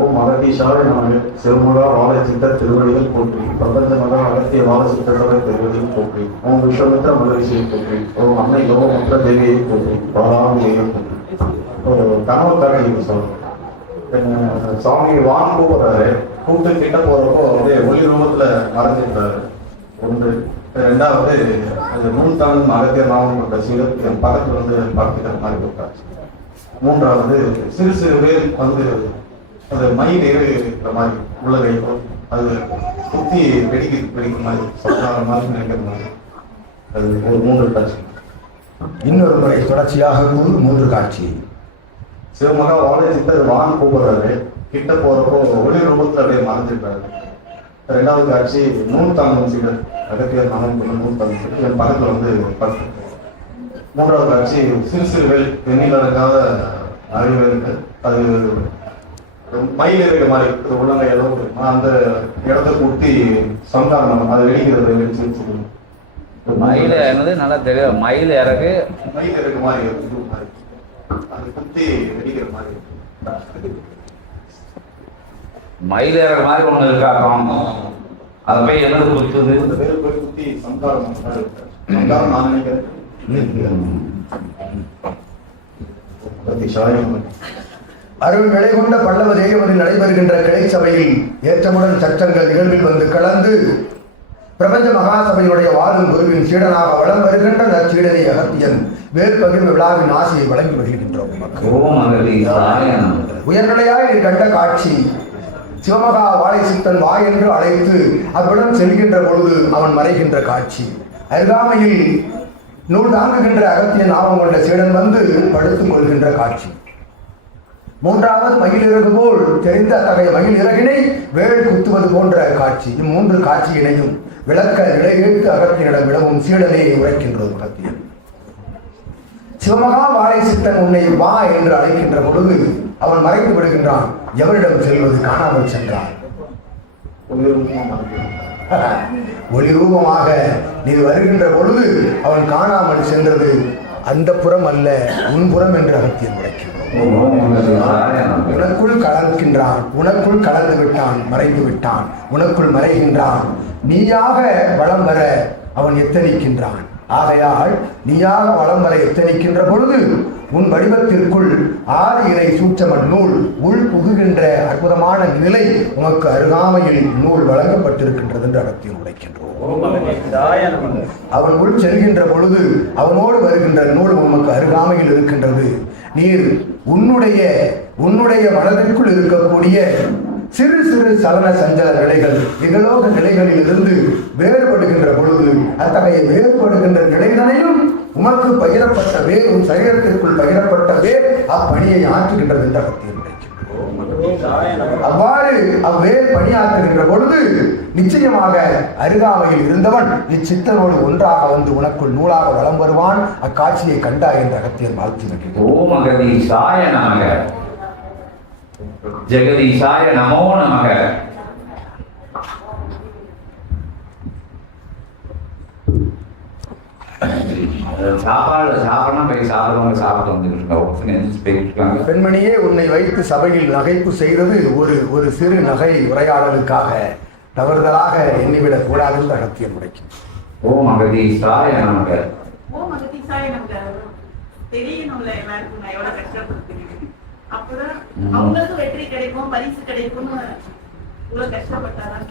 ஓம் அகதீஷாய நமக. சிவமுகா வாழச்சித்த சித்த திருவடிகள் போற்றி. பிரபஞ்ச மத அகத்திய வாழ சித்தரை திருவடிகள் போற்றி. ஓம் விஸ்வமித்த மகரிஷியை போற்றி. ஓம் அன்னை லோகமுத்திர தேவியை போற்றி. பாராமையை போற்றி. ஒரு கனவு காட்சி சொல்றேன் என்ன, சுவாமி வான் கூப்பிடுறாரு கூப்பிட்டு கிட்ட போறப்போ அப்படியே ஒளி ரூபத்துல மறைஞ்சிருந்தாரு ஒன்று. ரெண்டாவது அது நூல் தமிழ் அகத்திய நாமம் கொண்ட சிலர் பக்கத்துல வந்து பார்த்துக்கிற மாதிரி ஒரு மூன்றாவது சிறு சிறு வேல் வந்து அது ஏறு இருக்கிற மாதிரி உள்ள வைக்கும் அது குத்தி வெடிக்க வெடிக்கிற மாதிரி சொல்லாத மாதிரி நினைக்கிற மாதிரி. அது ஒரு மூன்று காட்சி. இன்னொரு முறை தொடர்ச்சியாக கூறு மூன்று காட்சி. சிவமகா வாழை சித்தர் வான் கூப்பிடுறாரு. கிட்ட போறப்போ ஒளி ரூபத்துல அப்படியே மறைஞ்சிருக்காரு ரெண்டாவது காட்சி நூல் தாங்கும் சீடர் அகத்தியர் நாமம் நூல் தாங்கும் சீடர் என் பக்கத்துல வந்து படுத்து மூன்றாவது காட்சி சிறு சிறு வேல் வெண்ணில் இருக்காத அறிவு இருக்கு அது மயில் இருக்கிற மாதிரி உள்ளங்கை ஏதோ ஒரு- அந்த இடத்த குத்தி சந்தானம் அது வெடிக்கிறது வெடிச்சு வச்சுக்கணும் மயில் என்னது? நல்லா தெரியும் மயில் இறகு. மயில் இருக்கிற மாதிரி இது மாதிரி. அது குத்தி வெடிக்கிற மாதிரி. மயில் இறகு மாதிரி ஒண்ணு இருக்காக்கும் அதை போய் என்னது குத்துது? குத்தி இருக்கு. சந்தானம் நான் நினைக்கிறேன். அருள் நிலை கொண்ட பல்லவ தேவரில் நடைபெறுகின்ற கிளை சபையில் ஏற்றமுடன் சச்சங்கள் நிகழ்வில் வந்து கலந்து பிரபஞ்ச மகாசபையினுடைய வாழும் குருவின் சீடனாக வளம் வருகின்ற நற்சீடனை அகத்தியன் வேறு பகிர்வு விழாவின் ஆசையை வழங்கி வருகின்றோம். உயர்நிலையாய் கண்ட காட்சி. சிவமகா வாழை சித்தன் வா என்று அழைத்து அவ்விடம் செல்கின்ற பொழுது அவன் மறைகின்ற காட்சி. அருகாமையில் நூல் தாங்குகின்ற அகத்திய நாமம் கொண்ட சீடன் வந்து படுத்துக் கொள்கின்ற காட்சி. மூன்றாவது மயில் இறகு போல் தெரிந்த அத்தகைய மயில் இறகினை வேல் குத்துவது போன்ற காட்சி. இம்மூன்று காட்சியினையும் விளக்க நிலையேற்று அகத்தியனிடம் விடவும் சீடனை உரைக்கின்றது அகத்தியன் சிவமகா வாழை சித்தன் உன்னை வா என்று அழைக்கின்ற பொழுது அவன் மறைத்து விடுகின்றான். எவரிடம் செல்வது? காணாமல் சென்றான். ஒளி ரூபமாக நீ வருகின்ற பொழுது அவன் காணாமல் சென்றது அந்த புறம் அல்ல உன் புறம் என்று அகத்தியன் உரைக்கின்றோம் உனக்குள் கலக்கின்றான் உனக்குள் கலந்து விட்டான் மறைந்து விட்டான் உனக்குள் மறைகின்றான். நீயாக வளம் வர அவன் எத்தனிக்கின்றான்? ஆகையால் நீயாக வளம் வர எத்தனிக்கின்ற பொழுது உன் வடிவத்திற்குள் ஆறு இறை சூட்சமன் நூல் உள் புகுகின்ற அற்புதமான நிலை உனக்கு அருகாமையில் நூல் வழங்கப்பட்டிருக்கின்றது என்று அகத்தியம் உரைக்கின்றோம். அவன் உள் செல்கின்ற பொழுது அவனோடு வருகின்ற நூல் உமக்கு அருகாமையில் இருக்கின்றது. நீர் உன்னுடைய உன்னுடைய மனதிற்குள் இருக்கக்கூடிய சிறு சிறு சலன சஞ்சல நிலைகள் இகலோக நிலைகளில் இருந்து வேறுபடுகின்ற பொழுது அத்தகைய வேறுபடுகின்ற நிலைகளையும் உமக்கு பகிரப்பட்ட வேர் உன் சரீரத்திற்குள் பகிரப்பட்ட வேர் அப்பணியை ஆற்றுகின்றது என்ற அகத்தியம் அவ்வாறு அவ்வேர் பணியாற்றுகின்ற பொழுது நிச்சயமாக அருகாமையில் இருந்தவன் இச்சித்தனோடு ஒன்றாக வந்து உனக்குள் நூலாக வலம் வருவான் அக்காட்சியை கண்டாய் என்ற அகத்தியர் வாழ்த்தி வருகின்றோம் ஓம் அகதி நமக ஜெகதீசாய நமோ நமக. சாப்பாடு சாப்பிடணும் போய் சாப்பிடுறவங்க சாப்பிட்டு இருக்காங்க. பெண்மணியே உன்னை வைத்து சபையில் நகைப்பு செய்தது ஒரு ஒரு சிறு நகை உரையாடலுக்காக தவறுதலாக எண்ணிவிடக் கூடாது என்று அகத்தியன் உரைக்கும் ஓம் அகதி சாய நமக. ஓம் அகதீசாய நமக்கு தெரியணும்ல எல்லாருக்கும் நான் எவ்வளவு கஷ்டப்படுத்துறேன் அப்பதான் அவங்களுக்கும் வெற்றி கிடைக்கும் பரிசு கிடைக்கும்னு இவ்வளவு கஷ்டப்பட்டாதான்